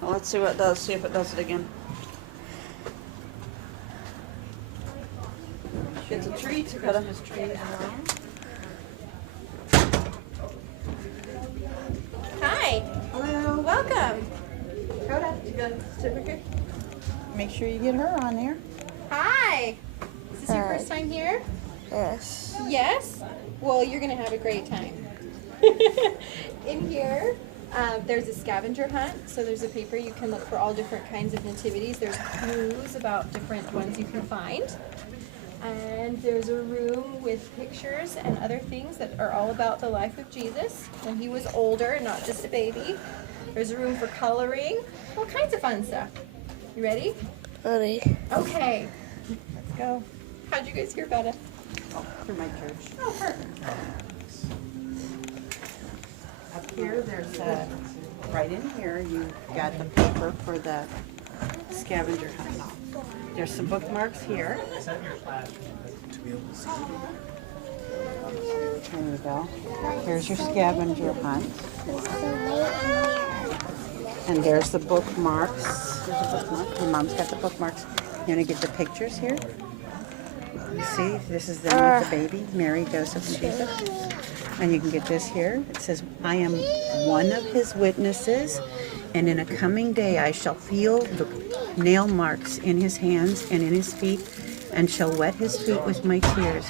Well, let's see what it does. See if it does it again. It's a tree, Takoda. Christmas tree around. Hi. Hello. Welcome. Takoda, you got a certificate? Make sure you get her on there. Hi. Is this your first time here? Yes. Yes? Well, you're going to have a great time. In here, there's a scavenger hunt. So there's a paper you can look for all different kinds of nativities. There's clues about different ones you can find. And there's a room with pictures and other things that are all about the life of Jesus when he was older and not just a baby. There's a room for coloring, all kinds of fun stuff. You ready? Ready. Okay, let's go. How'd you guys hear about it? For my church. Oh, perfect. Up here, there's a, right in here, you got the paper for the scavenger hunt. There's some bookmarks here. There you go. Here's your scavenger hunt. And there's the bookmarks. There's a bookmark. Your mom's got the bookmarks. You want to get the pictures here? You see, this is them with the baby, Mary, Joseph, and Jesus. And you can get this here. It says, I am one of his witnesses, and in a coming day I shall feel the nail marks in his hands and in his feet, and shall wet his feet with my tears.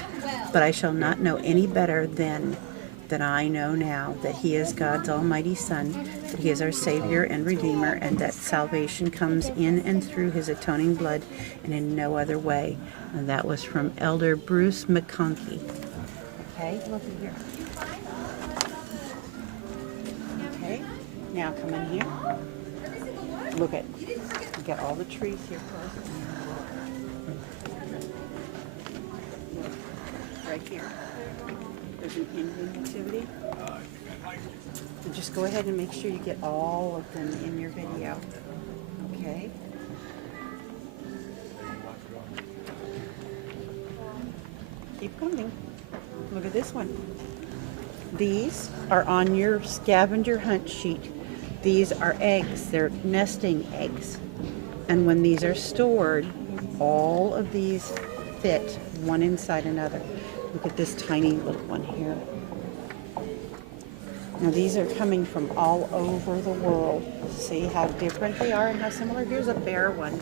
But I shall not know any better than I know now, that he is God's almighty Son, that he is our Savior and Redeemer, and that salvation comes in and through his atoning blood and in no other way. And that was from Elder Bruce McConkie. Okay, look at here. Okay, now come in here. Look at, you got all the trees here first. Right here. There's an Indian nativity. So just go ahead and make sure you get all of them in your video. Okay? Keep coming. Look at this one. These are on your scavenger hunt sheet. These are eggs. They're nesting eggs. And when these are stored, all of these fit one inside another. Look at this tiny little one here. Now these are coming from all over the world. See how different they are and how similar? Here's a bear one.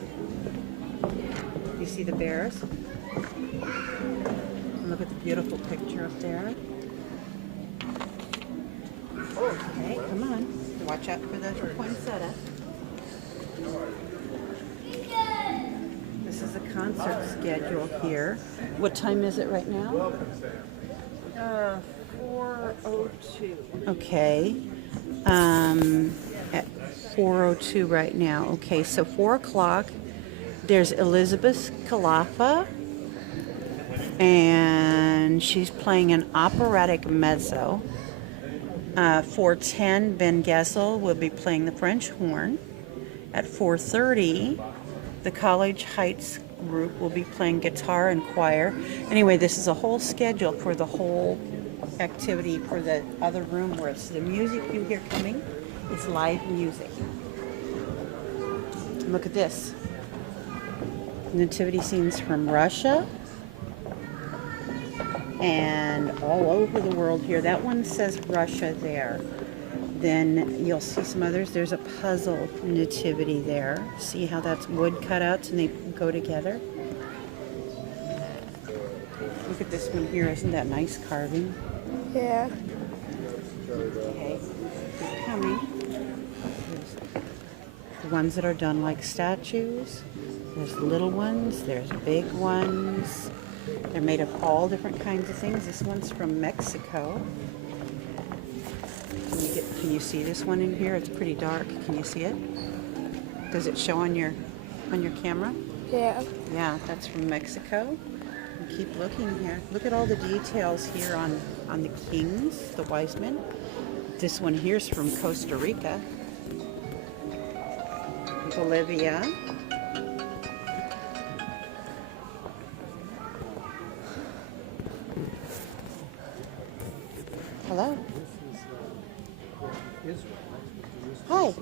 You see the bears? And look at the beautiful picture up there. Okay, come on. Watch out for the poinsettia. This is a concert schedule here. What time is it right now? 4:02. Okay. At 4:02 right now. Okay, so 4 o'clock, there's Elizabeth Calafa, and she's playing an operatic mezzo. 4:10, Ben Gessel will be playing the French horn. At 4:30, the College Heights group will be playing guitar and choir. Anyway, this is a whole schedule for the whole activity for the other room where it's the music you hear coming. It's live music. Look at this. Nativity scenes from Russia and all over the world here. That one says Russia there. Then you'll see some others. There's a puzzle nativity there. See how that's wood cutouts and they go together? Look at this one here. Isn't that nice carving? Yeah. Okay, keep coming. There's the ones that are done like statues. There's little ones. There's big ones. They're made of all different kinds of things. This one's from Mexico. Can you see this one in here? It's pretty dark. Can you see it? Does it show on your camera? Yeah. Yeah, that's from Mexico. And keep looking here. Look at all the details here on the kings, the wise men. This one here's from Costa Rica, Bolivia. Hello. Hi.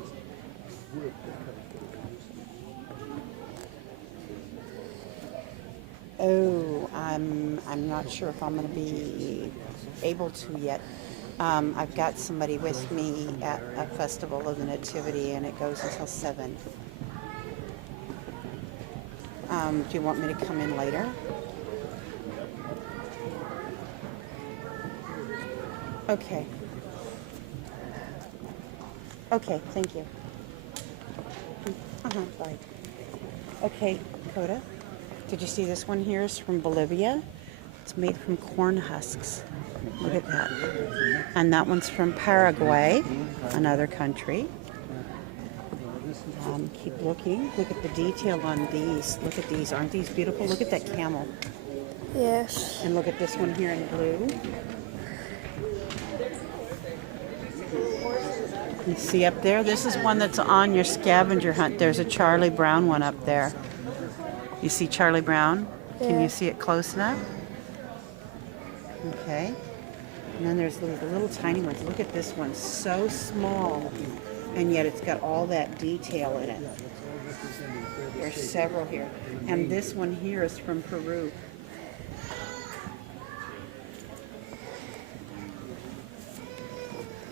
Oh, I'm not sure if I'm going to be able to yet. I've got somebody with me at a festival of the Nativity, and it goes until 7. Do you want me to come in later? Okay. Okay, thank you. Bye. Okay, Coda, did you see this one here? It's from Bolivia. It's made from corn husks. Look at that. And that one's from Paraguay, another country. Keep looking. Look at the detail on these. Look at these. Aren't these beautiful? Look at that camel. Yes. And look at this one here in blue. You see up there? This is one that's on your scavenger hunt. There's a Charlie Brown one up there. You see Charlie Brown? Can Yeah. you see it close enough? Okay. And then there's the little tiny ones. Look at this one. So small. And yet it's got all that detail in it. There's several here. And this one here is from Peru.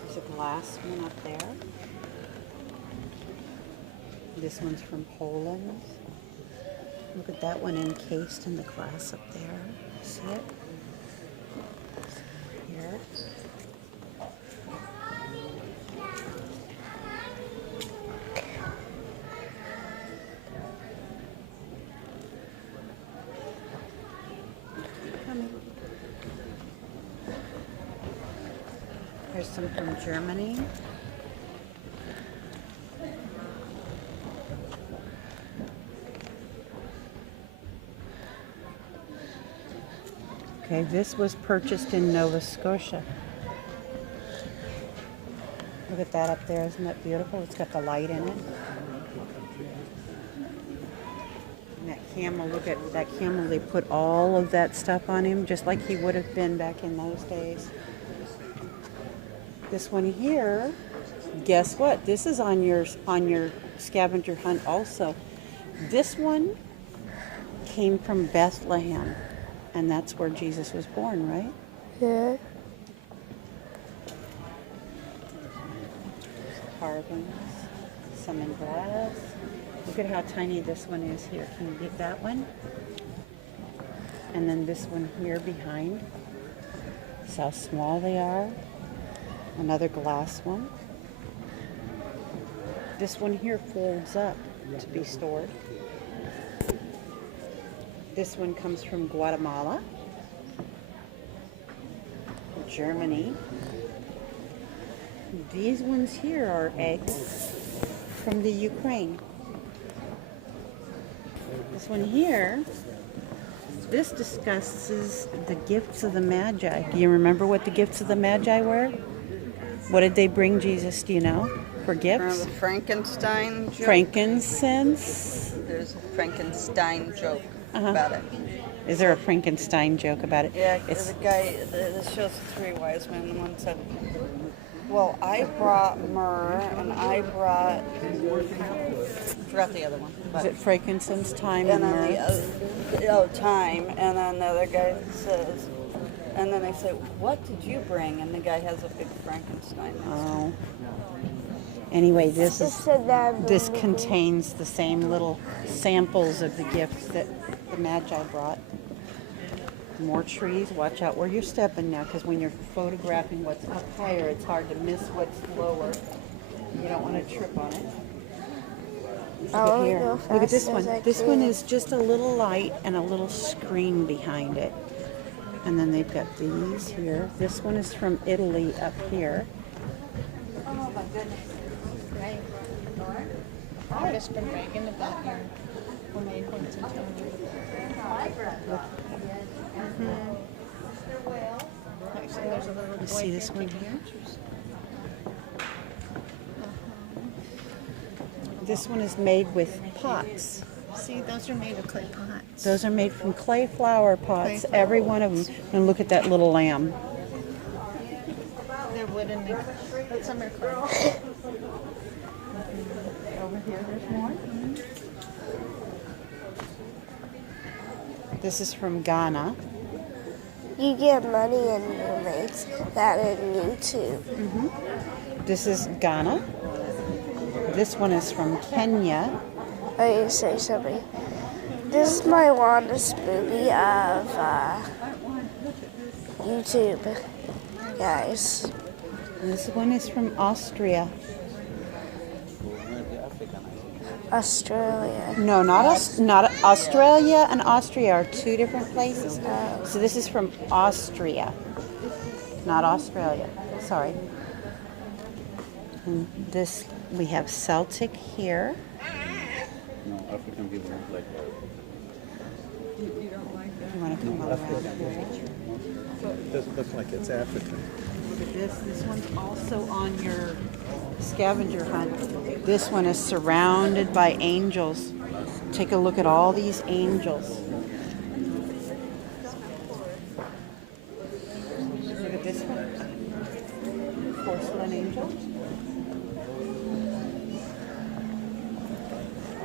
There's a glass one up there. This one's from Poland. Look at that one encased in the glass up there. See it? Here. There's some from Germany. Okay, this was purchased in Nova Scotia. Look at that up there, isn't that beautiful? It's got the light in it. And that camel, look at that camel, they put all of that stuff on him, just like he would have been back in those days. This one here, guess what? This is on your scavenger hunt also. This one came from Bethlehem, and that's where Jesus was born, right? Yeah. Carvings, some in glass. Look at how tiny this one is here. Can you get that one? And then this one here behind. See how small they are? Another glass one. This one here folds up to be stored. This one comes from Guatemala, Germany. These ones here are eggs from the Ukraine. This one here, this discusses the gifts of the Magi. Do you remember what the gifts of the Magi were? What did they bring Jesus, do you know, for gifts? The Frankenstein joke. Frankincense. There's a Frankenstein joke about it. Is there a Frankenstein joke about it? Yeah, It's, the guy, this shows the 3 wise men, and one said, well, I brought myrrh, and I brought, I forgot the other one. is But, it frankincense, thyme, and and then myrrh? thyme, and then the other guy says, and then they say, what did you bring? And the guy has a big Frankenstein. Oh. Anyway, this It is said that. this contains the same little samples of the gifts that the Magi brought. More trees. Watch out where you're stepping now, because when you're photographing what's up higher, it's hard to miss what's lower. You don't want to trip on it. Look I at wanna here. go Look at this fast as one. I This one can. is just a little light and a little screen behind it. And then they've got these here. This one is from Italy up here. Oh my goodness. Right. I've just been bragging about your homemade ones and telling you. Actually, there's a little You boy see this here one taking here? pictures. This one is made with pots. See, those are made of clay pots. Those are made from clay flower pots, Clay flower every one of them. And look at that little lamb. They're wooden, but some are clay. Over here, there's more. This is from Ghana. You get money and you make that in YouTube. This is Ghana. This one is from Kenya. Oh, you say something. This is my longest movie of YouTube, guys. This one is from Austria. Australia. No, not Australia and Austria are two different places. So this is from Austria, not Australia. Sorry. And this we have Celtic here. No, African people don't like that. You want to come on around here? It doesn't look like it's African. Look at this. This one's also on your scavenger hunt. This one is surrounded by angels. Take a look at all these angels. Look at this one. Porcelain angel.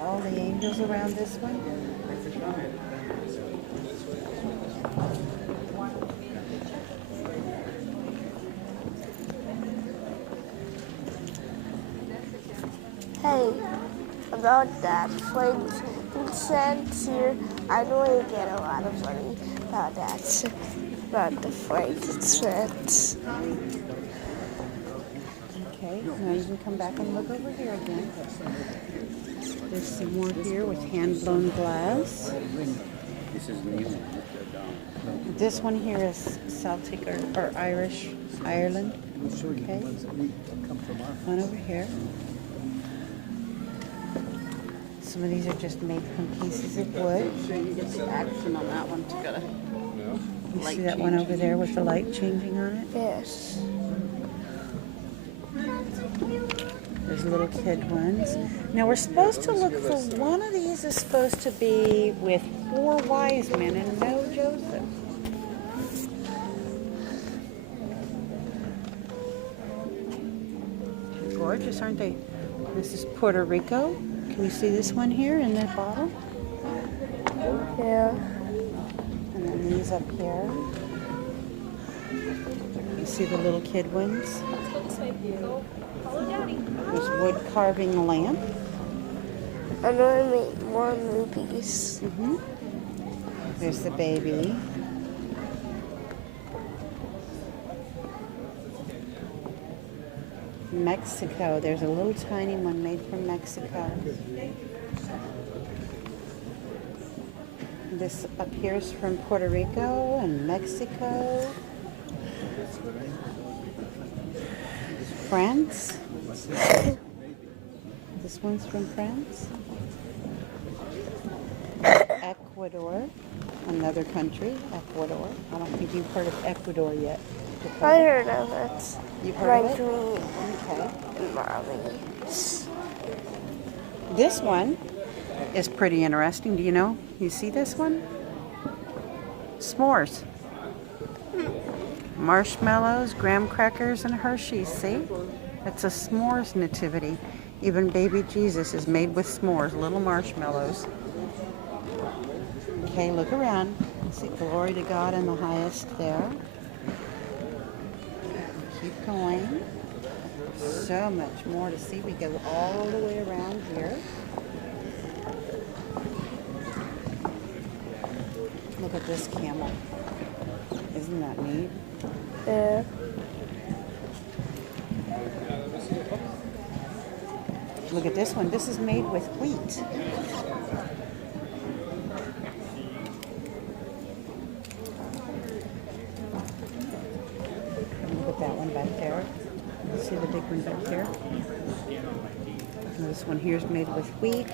All the angels around this one. Hey, about that frankincense here, I know you get a lot of money about that, about the frankincense. Okay, now you can come back and look over here again. There's some more here with hand-blown glass. This is new. This one here is Celtic or Irish, Ireland. Okay. One over here. Some of these are just made from pieces of wood. You get the action on that one. You gotta You see that one over there with the light changing on it? Yes. There's little kid ones. Now we're supposed to look for one of these is supposed to be with 4 wise men and no Joseph. Gorgeous, aren't they? This is Puerto Rico. Can you see this one here in the bottle? Yeah. And then these up here. You see the little kid ones? There's wood carving lamp. I'm gonna make more movies. There's the baby. Mexico. There's a little tiny one made from Mexico. This appears from Puerto Rico and Mexico. France. This one's from France. Ecuador, another country, Ecuador. I don't think you've heard of Ecuador yet. I heard of it. You've heard of it? Me Okay. and Mommy. This one is pretty interesting. Do you know? You see this one? S'mores. Marshmallows, graham crackers, and Hershey's. See? It's a s'mores nativity. Even baby Jesus is made with s'mores, little marshmallows. Okay, look around. See, glory to God in the highest there. Keep going. So much more to see. We go all the way around here. Look at this camel. Isn't that neat? Yeah. Look at this one. This is made with wheat. Look at that one back there. See the big one back there? And this one here is made with wheat.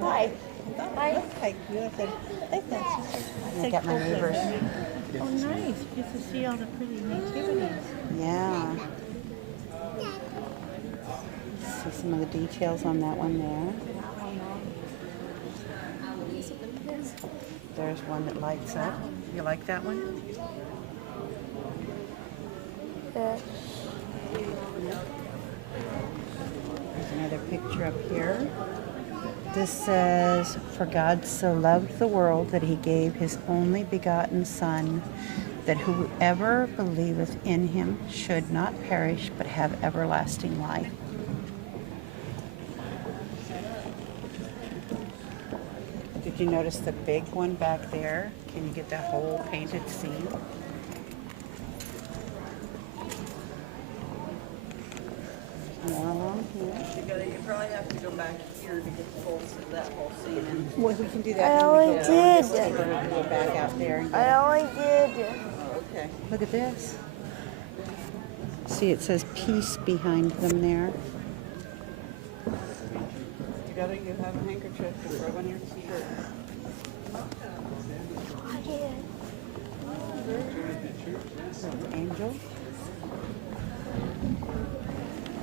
Hi. Hi. I got my neighbors. Oh, nice. Just to see all the pretty nativities. Yeah. see some of the details on that one there. There's one that lights up. You like that one? Yeah. There's another picture up here. This says, "For God so loved the world that he gave his only begotten Son, that whoever believeth in him should not perish but have everlasting life." Did you notice the big one back there? Can you get that whole painted scene? More along here. You probably have to go back here to get the full that whole scene. Well, we can do that. I when we only go did. Go back out there. And I only did. Okay. look at this. See, it says peace behind them there. You have a handkerchief to throw on your shirt. I did. Little angel.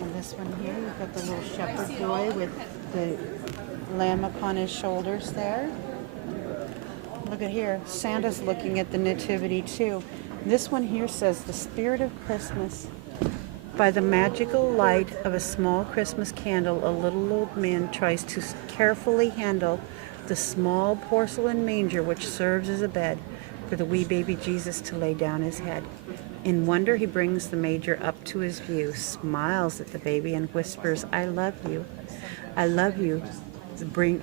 And this one here, you've got the little shepherd boy with the lamb upon his shoulders there. Look at here. Santa's looking at the nativity too. This one here says, "The spirit of Christmas. By the magical light of a small Christmas candle, a little old man tries to carefully handle the small porcelain manger which serves as a bed for the wee baby Jesus to lay down his head. In wonder he brings the manger up to his view, smiles at the baby and whispers, 'I love you. I love you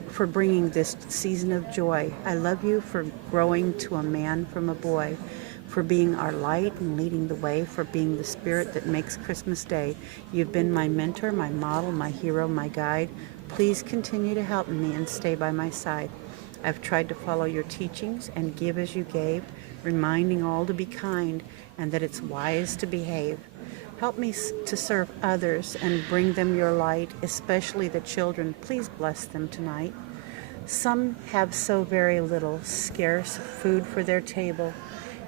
for bringing this season of joy. I love you for growing to a man from a boy, for being our light and leading the way, for being the spirit that makes Christmas Day. You've been my mentor, my model, my hero, my guide. Please continue to help me and stay by my side. I've tried to follow your teachings and give as you gave, reminding all to be kind and that it's wise to behave. Help me to serve others and bring them your light, especially the children. Please bless them tonight. Some have so very little, scarce food for their table.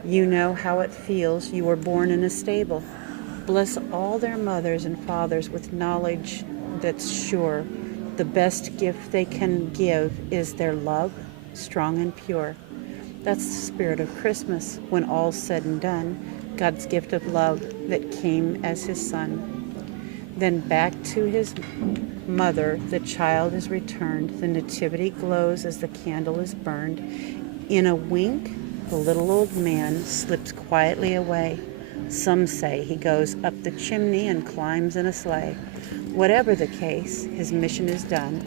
You know how it feels. You were born in a stable. Bless all their mothers and fathers with knowledge that's sure. The best gift they can give is their love, strong and pure. That's the spirit of Christmas, when all's said and done, God's gift of love that came as his son. Then back to his mother the child is returned. The nativity glows as the candle is burned. In a wink, the little old man slips quietly away. Some say he goes up the chimney and climbs in a sleigh. Whatever the case, his mission is done.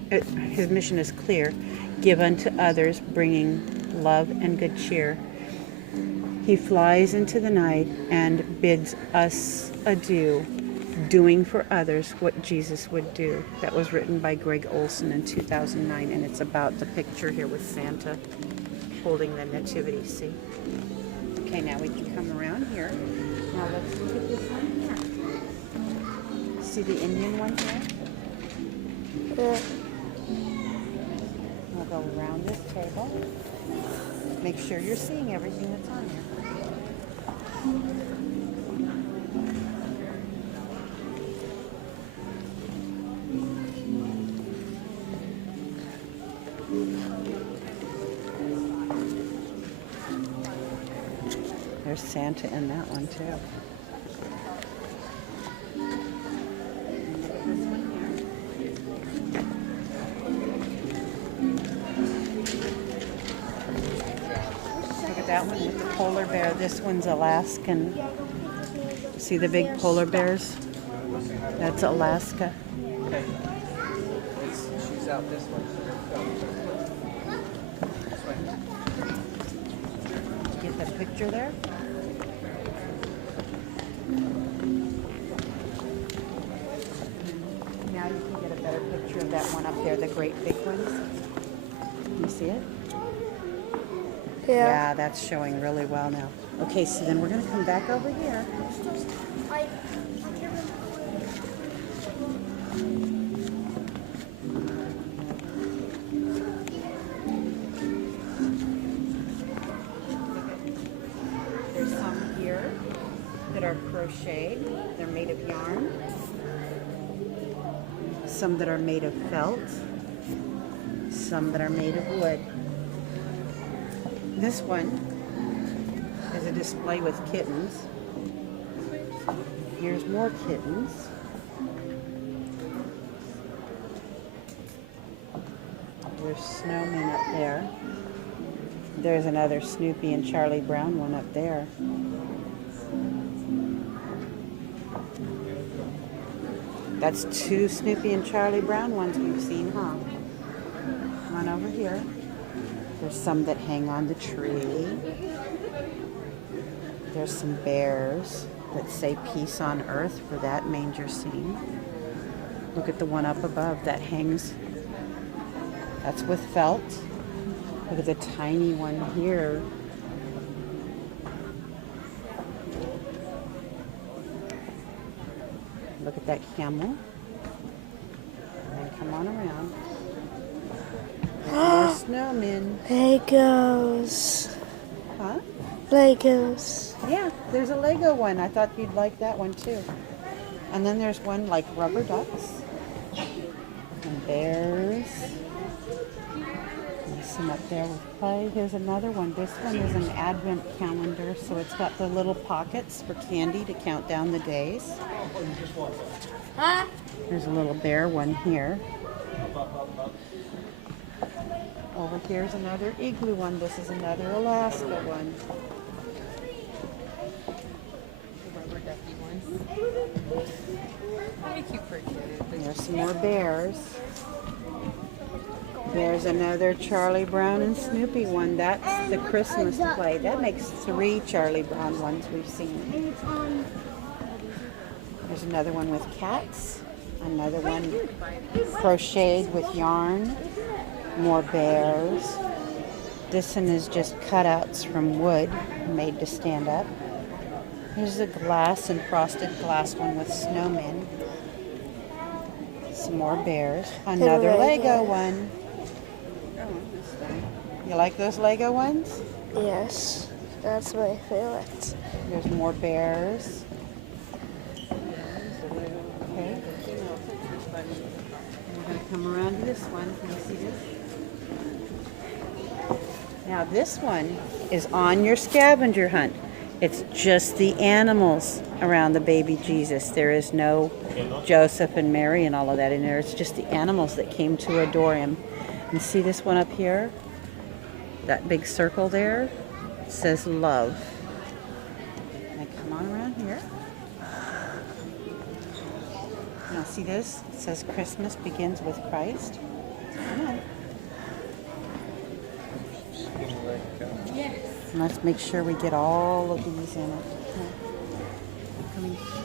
His mission is clear. Give unto others, bringing love and good cheer. He flies into the night and bids us adieu, doing for others what Jesus would do. That was written by Greg Olson in 2009, and it's about the picture here with Santa holding the nativity, see? Okay, now we can come around here. Now let's look at this one here. See the Indian one here? Yeah. We'll go around this table. Make sure you're seeing everything that's on here. There's Santa in that one too. Look at that one with the polar bear. This one's Alaskan. See the big polar bears? That's Alaska. She's out this way. Get that picture there? Now you can get a better picture of that one up there, the great big ones. You see it? Yeah, that's showing really well now. Okay, so then we're going to come back over here. There's some here that are crocheted. They're made of yarn. some that are made of felt, some that are made of wood. This one is a display with kittens. Here's more kittens. There's snowmen up there. There's another Snoopy and Charlie Brown one up there. That's two Snoopy and Charlie Brown ones we've seen, huh? One over here. There's some that hang on the tree. There's some bears that say peace on earth for that manger scene. Look at the one up above that hangs. That's with felt. Look at the tiny one here. Look at that camel. And then come on around. There's more snowmen. Legos. Huh? Legos. Yeah, there's a Lego one. I thought you'd like that one too. And then there's one like rubber ducks. And bears. There's some up there with play. Here's another one. This one is an advent calendar, so it's got the little pockets for candy to count down the days. There's a little bear one here. Over here's another igloo one. This is another Alaska one. Rubber ducky ones. Make you pretty. There's some more bears. There's another Charlie Brown and Snoopy one. That's the Christmas play. That makes 3 Charlie Brown ones we've seen. There's another one with cats. Another one crocheted with yarn. More bears. This one is just cutouts from wood made to stand up. Here's a glass and frosted glass one with snowmen. Some more bears. Another Lego one. You like those Lego ones? Yes, that's my favorite. There's more bears. Okay. We're going to come around to this one. Can you see this? Now this one is on your scavenger hunt. It's just the animals around the baby Jesus. There is no Joseph and Mary and all of that in there. It's just the animals that came to adore him. And see this one up here? That big circle there says love. Now come on around here. Now see this? It says Christmas begins with Christ. Come on. And let's make sure we get all of these in it.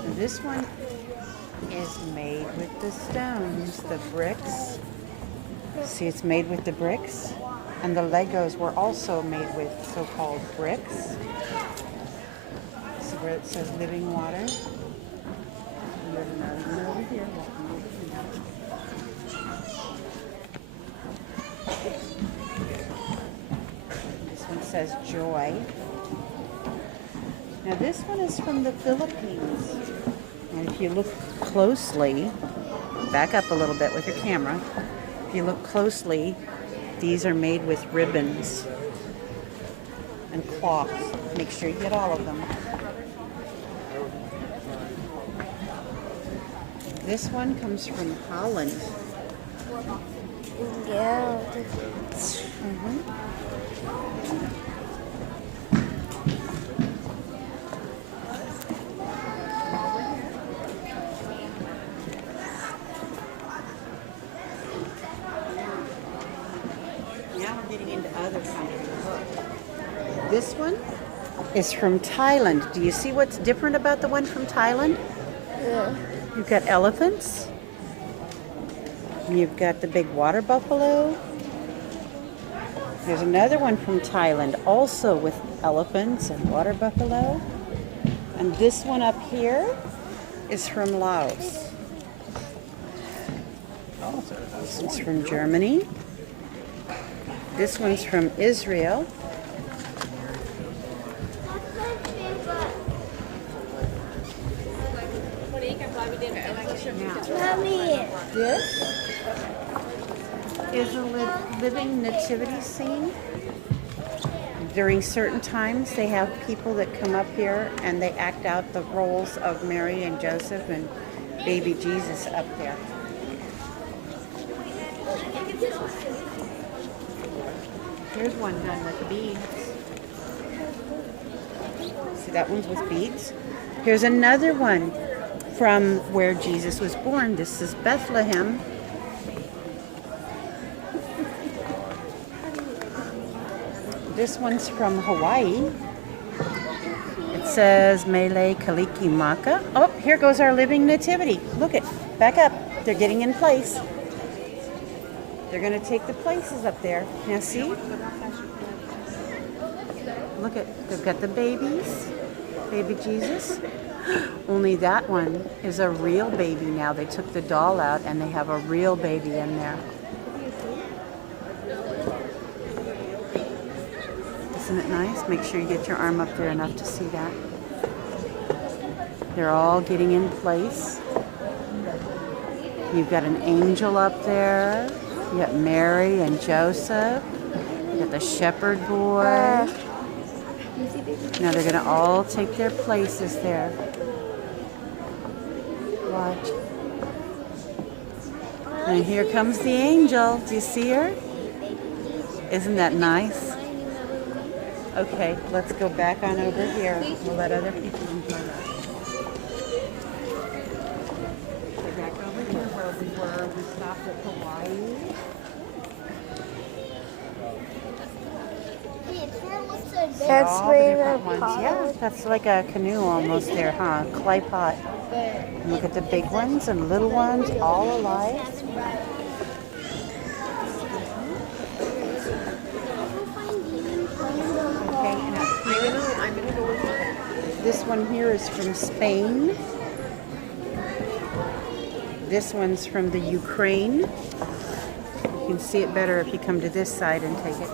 And this one is made with the stones, the bricks. See, it's made with the bricks. And the Legos were also made with so-called bricks. See where it says living water? And there's another one over here. This one says joy. Now this one is from the Philippines. And if you look closely, back up a little bit with your camera. If you look closely, these are made with ribbons and cloth. Make sure you get all of them. This one comes from Holland. Yeah. Now we're getting into other countries. This one is from Thailand. Do you see what's different about the one from Thailand? Yeah. You've got elephants. You've got the big water buffalo. There's another one from Thailand, also with elephants and water buffalo. And this one up here is from Laos. This one's from Germany. This one's from Israel. Now, Mommy. This is a living nativity scene. During certain times, they have people that come up here and they act out the roles of Mary and Joseph and baby Jesus up there. Here's one done with beads. See, that one's with beads. Here's another one from where Jesus was born. This is Bethlehem. This one's from Hawaii. It says Mele Kaliki Maka. Oh, here goes our living nativity. Look it, back up. They're getting in place. They're going to take the places up there. Now see? Look at, they've got the babies. Baby Jesus. Only that one is a real baby now. They took the doll out and they have a real baby in there. Isn't it nice? Make sure you get your arm up there enough to see that. They're all getting in place. You've got an angel up there. You got Mary and Joseph. You got the shepherd boy. Now they're going to all take their places there. Watch. And here comes the angel. Do you see her? Isn't that nice? Okay, let's go back on over here. We'll let other people enjoy that. Go back over here where we were. We stopped at Hawaii. That's All the where different the ones. pot. Yeah, that's like a canoe almost there, huh? Clay pot. And look at the big ones and little ones, all alike. Okay, and up here, I'm gonna go with you. This one here is from Spain. This one's from the Ukraine. You can see it better if you come to this side and take it.